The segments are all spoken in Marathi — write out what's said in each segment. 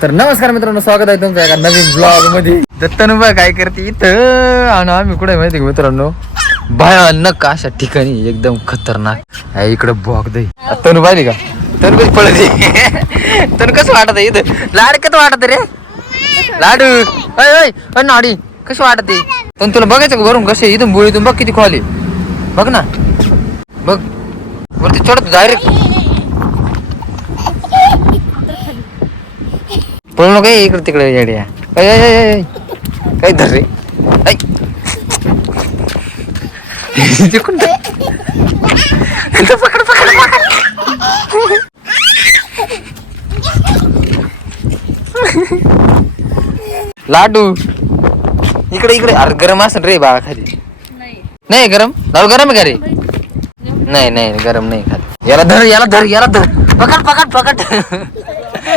तर नमस्कार मित्रांनो, स्वागत आहे तुमचं एका नवीन ब्लॉग मध्ये. दत्तनुबा काय करते इथं आणि आम्ही कुठे माहिती का मित्रांनो, भयानक अशा ठिकाणी एकदम खतरनाक. इकडे बॉग दे तनु पाहिली का, तनु कधी पळते तनु कसं वाटत इथं. लाड कसं वाटत रे लाडू, अय नाडी कशी वाटते. पण तुला बघायचं का वरून कसे इथून बुळीतून बघ किती खोली, बघ ना बघ वरती चढत डायरेक्ट. पळू नको इकडे तिकडे येड्या. काय धर रे पकड पकड लाडू इकडे इकडे. अरे गरम असेल रे बा खाली. नाही गरम लाडू, गरम आहे का रे. नाही नाही गरम नाही खाली. याला धर याला धर याला धर, पकड पकड पकड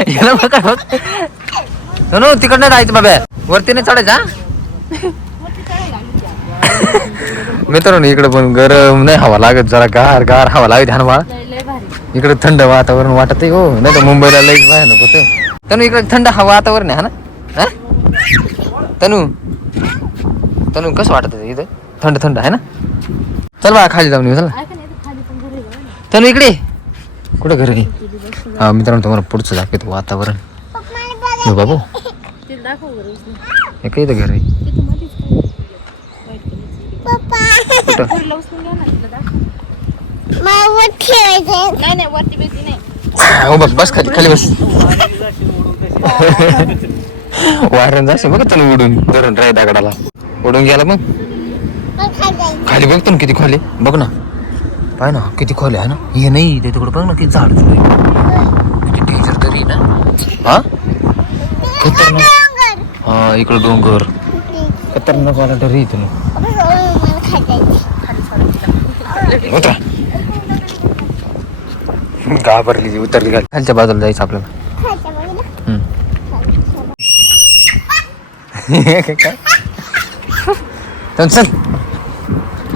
याला पकड पकड. नो तिकड नाही जायचं बाबा, वरती नाही चढायचा. मित्रांनो इकडे पण गरम नाही हवा लागत, जरा गार गार हवा लागत हवा. इकडे थंड वातावरण वाटत आहे. हो नाही तर मुंबईला लई भयानक होतं. तनु इकडे थंड हवा वातावरण आहे ना. तनु तनु कसं वाटत इथं, थंड थंड आहे ना. चल बा खाली जाऊन येऊ चला. तनु इकडे कुठं घर आहे. हा मित्रांनो तुम्हाला पुढचं दाखवतो वातावरण. बाबू हे काही तर घर आहे. हो बस बस खाली खाली बस. वारण जासे बघ तनु उडून धरून राय दगडाला उडून गेला. मग खाली बघ तनु किती खोले, बघ ना पाय ना किती खोले आहे ना. हे नाही ते तिकडे बघ ना किती झाड किती डेंजर तरी ना. हा खतरनाक. हा इकडे डोंगर खतरनाक वाला तरी इथून घाबरली उतरली. खालच्या बाजूला जायचं आपल्याला. चल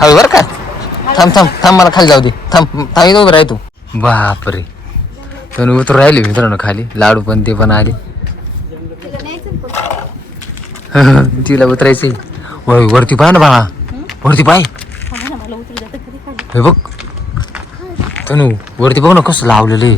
हवे बर का. थांब थांब थांब मला खाली जाऊ दे. थांब थांब इथं उभं राह तू. बापरे तनु उतर राहिली मित्रांनो खाली. लाडू पण ते पण आली. तिला उतरायचंय. वरती पाय ना बाळा, वरती पाय. हे बघ तनु वरती बघ ना कसं लावलेलं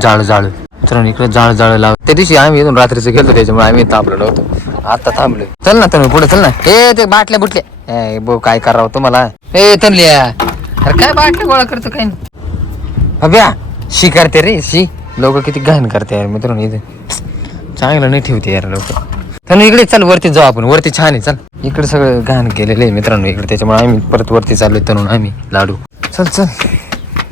जाळ जाळ. मित्रांनो इकडे जाळ जाळ लाव. त्या दिवशी आम्ही इथून रात्रीचं गेलो त्याच्यामुळे आम्ही तापलो नव्हतो. आता थांबलो. चल ना तनु पुढे चल ना. हे ते बाटल्या बुटल्या बो काय करावं तुम्हाला. ए तनलिया अरे काय बाटल्या गोळा करतो काय अभ्या. शी करते रे शी. लोक किती घाण करते यार मित्रांनो. इथे चांगलं नाही ठेवते यार लोक. तनु इकडे चल वरती जाऊ आपण. वरती छान आहे चल. इकडे सगळं घाण केलेलं आहे मित्रांनो इकडे, त्याच्यामुळे आम्ही परत वरती चाललोय तनु आम्ही लाडू. चल चल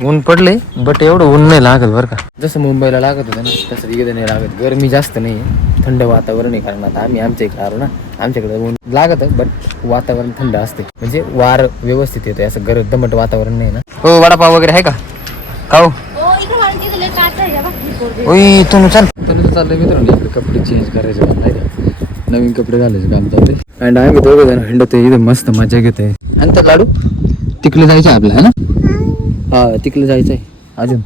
ऊन पडले बट एवढं ऊन नाही लागत बरं का. जसं मुंबईला लागत होतं ना तसं इकडे नाही लागत. गरमी जास्त नाही, थंड वातावरण आहे. कारण आता आम्ही आमच्या इकडे आलो ना, आमच्याकडे ऊन लागत बट वातावरण थंड असते. म्हणजे वार व्यवस्थित येतं, असं गरम दमट वातावरण नाही ना. हो वडापाव वगैरे आहे का खाऊ. ओय तनु चल. तनु चाललंय मित्रांनो इकडे कपडे चेंज करायचे नाही का, नवीन कपडे घालायचे काम चाललंय. अँड आम्ही दोघं जण हिंडतोय इथे मस्त मजा घेतोय. आणि तर लाडू तिकडे जायचं आपलं है ना. हा तिकडे जायचंय अजून.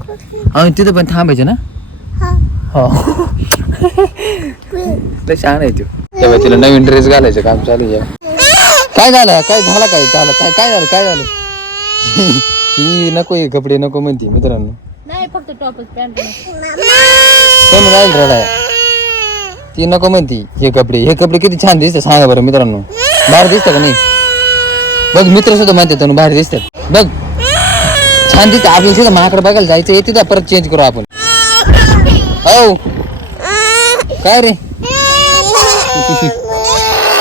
हा तिथं पण थांबायचं ना. हो छान आहे तू. तेव्हा तिला नवीन ड्रेस घालायचं काम चालू आहे. काय झालं काय झालं काय झालं काय काय झालं काय झालं. ही नको हे कपडे नको म्हणते मित्रांनो. नाही फक्त टॉपच पॅन्ट. कोण नाही रडाय ती नको म्हणती. हे कपडे किती छान दिसतात सांगा बरं मित्रांनो. बाहेर दिसतं का नाही. बघ मित्र सुद्धा म्हणते तनु बाहेर दिसतात. बघ छान दिसतं. आपल्याला तिथं माकडे बघायला जायचं तिथं परत चेंज करू आपण. हो काय रे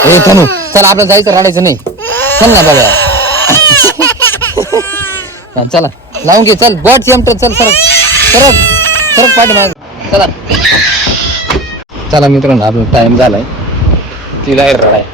हे तनु चल आपल्याला जायचं, रडायचं नाही. चल ना बघा चला लावून घे. चल बॉट चल सरक सरक सरक पाठी माग. चला चला मित्रांनो आपला टाइम झालाय. तिला रडाय